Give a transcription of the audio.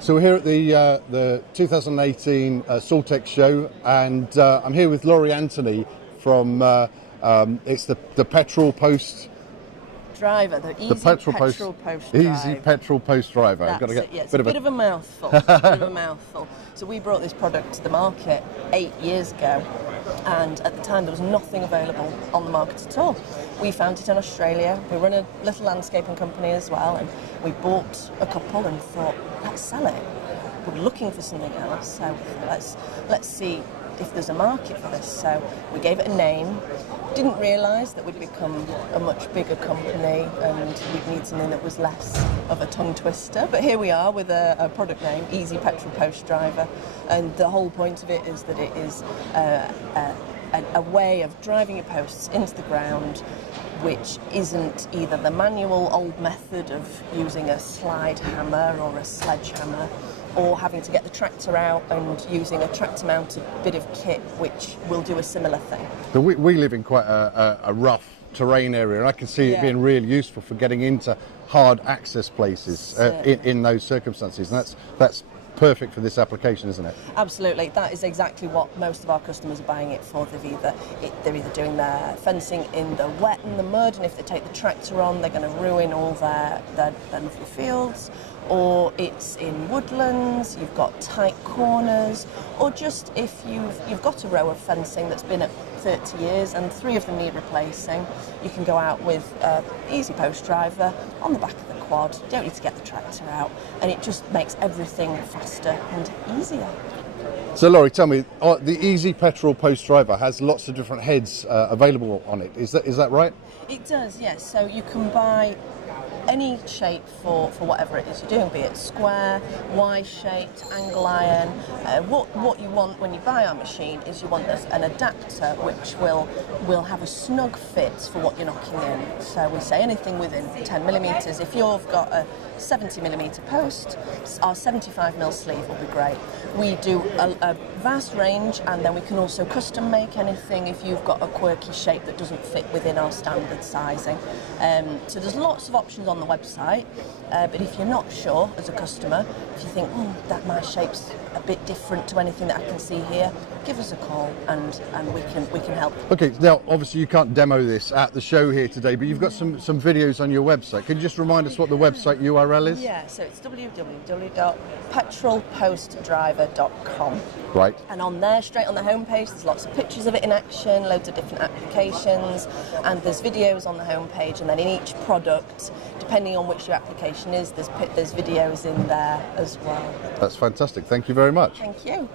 So we're here at the 2018 SALTEX show, and I'm here with Laurie Anthony from it's the Petrol Post Driver, the Easy Petrol Post Driver. Easy Petrol Post Driver. That's I've got to get it, yeah. It's a bit of a mouthful. So we brought this product to the market 8 years ago, and at the time there was nothing available on the market at all. We found it in Australia. We run a little landscaping company as well, and we bought a couple and thought, let's sell it. We're looking for something else, so let's see if there's a market for this. So we gave it a name. Didn't realise that we'd become a much bigger company and we'd need something that was less of a tongue twister. But here we are with a product name, Easy Petrol Post Driver, and the whole point of it is that it is a way of driving your posts into the ground, which isn't either the manual old method of using a slide hammer or a sledgehammer, or having to get the tractor out and using a tractor-mounted bit of kit, which will do a similar thing. So we live in quite a rough terrain area, and I can see it being really useful for getting into hard access places in those circumstances, and that's perfect for this application, isn't it? Absolutely. That is exactly what most of our customers are buying it for. They're either doing their fencing in the wet and the mud, and if they take the tractor on, they're going to ruin all their lovely fields, or it's in woodlands, you've got tight corners, or just if you've got a row of fencing that's been at 30 years and 3 of them need replacing, you can go out with Easy Post Driver on the back of the quad. You don't need to get the tractor out, and it just makes everything faster and easier. So Laurie, tell me, the Easy Petrol Post Driver has lots of different heads available on it. Is that right? It does, yes. So you can buy any shape for whatever it is you're doing, be it square, Y-shaped, angle iron. What you want when you buy our machine is you want an adapter which will have a snug fit for what you're knocking in. So we say anything within 10 millimetres. If you've got a 70 millimetre post, our 75mm sleeve will be great. We do a vast range, and then we can also custom make anything if you've got a quirky shape that doesn't fit within our standard sizing. So there's lots of options on the website, but if you're not sure as a customer, if you think that my shape's a bit different to anything that I can see here, give us a call and we can help. Okay, now obviously you can't demo this at the show here today, but you've got some videos on your website. Can you just remind us what the website URL is? Yeah, so it's www.petrolpostdriver.com. Right. And on there, straight on the homepage, there's lots of pictures of it in action, loads of different applications, and there's videos on the homepage, and then in each product, depending on which your application is, there's videos in there as well. That's fantastic. Thank you very much. Thank you.